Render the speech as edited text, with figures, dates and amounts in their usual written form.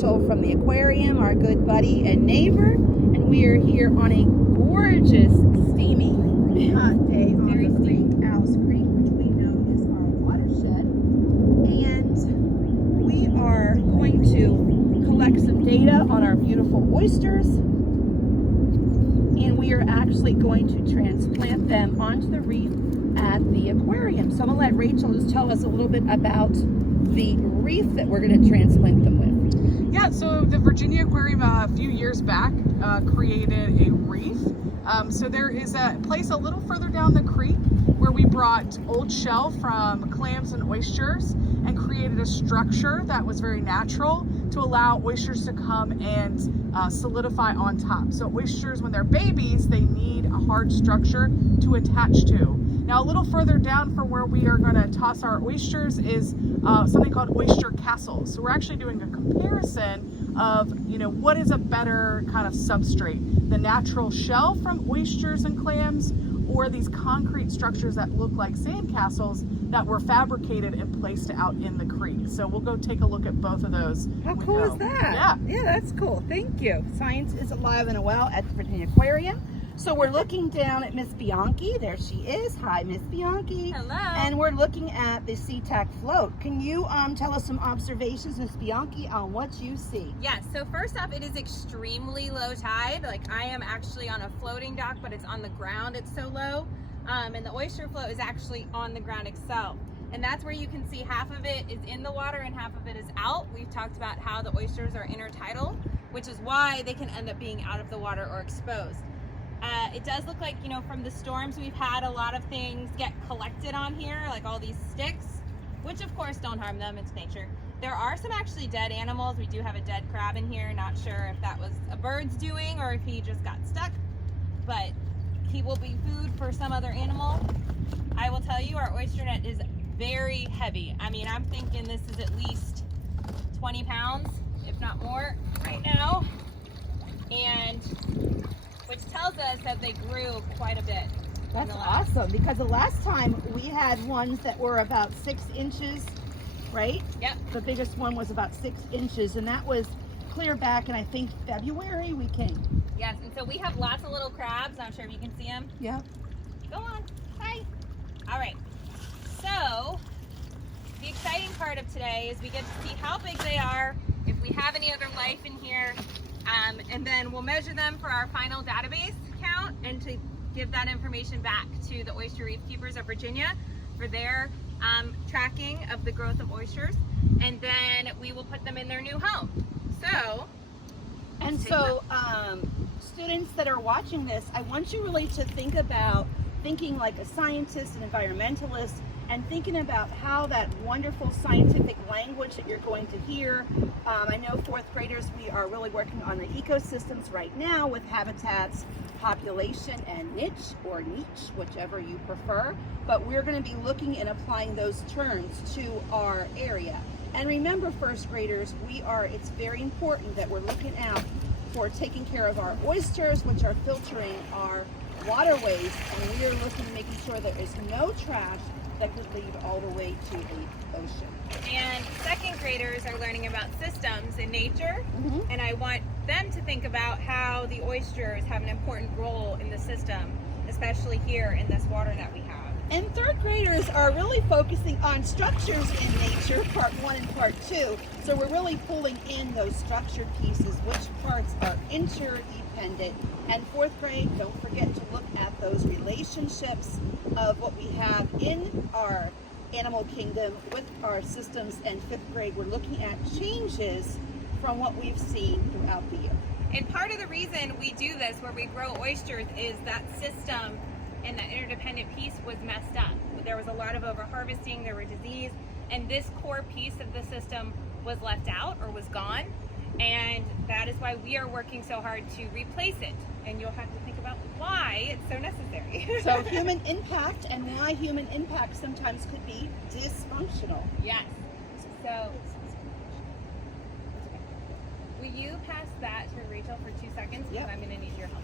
Rachel from the Aquarium, our good buddy and neighbor, and we are here on a gorgeous, steamy, hot day on the creek, Alice Creek, which we know is our watershed. And we are going to collect some data on our beautiful oysters, and we are actually going to transplant them onto the reef at the aquarium. So I'm gonna let Rachel just tell us a little bit about the reef that we're gonna transplant them with. Yeah, so the Virginia Aquarium a few years back created a reef. So there is a place a little further down the creek where we brought old shell from clams and oysters and created a structure that was very natural to allow oysters to come and solidify on top. So oysters, when they're babies, they need a hard structure to attach to. Now a little further down from where we are going to toss our oysters is something called oyster castles. So we're actually doing a comparison of, what is a better kind of substrate, the natural shell from oysters and clams, or these concrete structures that look like sand castles that were fabricated and placed out in the creek. So we'll go take a look at both of those. How cool is that? Yeah, that's cool. Thank you. Science is alive and well at the Virginia Aquarium. So we're looking down at Miss Bianchi. There she is. Hi, Miss Bianchi. Hello. And we're looking at the Seatack float. Can you tell us some observations, Miss Bianchi, on what you see? Yes, so first off, it is extremely low tide. Like, I am actually on a floating dock, but it's on the ground, it's so low. And the oyster float is actually on the ground itself. And that's where you can see half of it is in the water and half of it is out. We've talked about how the oysters are intertidal, which is why they can end up being out of the water or exposed. It does look like, from the storms we've had, a lot of things get collected on here, like all these sticks, which of course don't harm them, it's nature. There are some actually dead animals. We do have a dead crab in here. Not sure if that was a bird's doing or if he just got stuck, but he will be food for some other animal. I will tell you, our oyster net is very heavy. I mean, I'm thinking this is at least 20 pounds, if not more, right now. And which tells us that they grew quite a bit. That's awesome, because the last time we had ones that were about 6 inches, right? Yep. The biggest one was about 6 inches, and that was clear back in, I think, February we came. Yes, and so we have lots of little crabs. I'm sure if you can see them. Yep. Go on. Hi. All right. So the exciting part of today is we get to see how big they are, if we have any other life in here, and then we'll measure them for our final database count and to give that information back to the Oyster Reef Keepers of Virginia for their tracking of the growth of oysters, and then we will put them in their new home. So, students that are watching this, I want you really to think about thinking like a scientist, an environmentalist, and thinking about how that wonderful scientific language that you're going to hear. I know 4th graders, we are really working on the ecosystems right now with habitats, population, and niche, or niche, whichever you prefer. But we're going to be looking and applying those terms to our area. And remember, 1st graders, it's very important that we're looking out for taking care of our oysters, which are filtering our waterways, and we are looking at making sure there is no trash that could lead all the way to the ocean. And 2nd graders are learning about systems in nature, and I want them to think about how the oysters have an important role in the system, especially here in this water that we have. And 3rd graders are really focusing on structures in nature, part 1 and part 2. So we're really pulling in those structured pieces, which parts are interdependent. And 4th grade, don't forget to look at those relationships of what we have in our animal kingdom with our systems. And 5th grade, we're looking at changes from what we've seen throughout the year. And part of the reason we do this, where we grow oysters, is that system and that interdependent piece was messed up. There was a lot of overharvesting, there were disease, and this core piece of the system was left out or was gone. And that is why we are working so hard to replace it. And you'll have to think about why it's so necessary. So human impact, and why human impact sometimes could be dysfunctional. Yes. So, will you pass that to Rachel for 2 seconds? Because I'm going to need your help.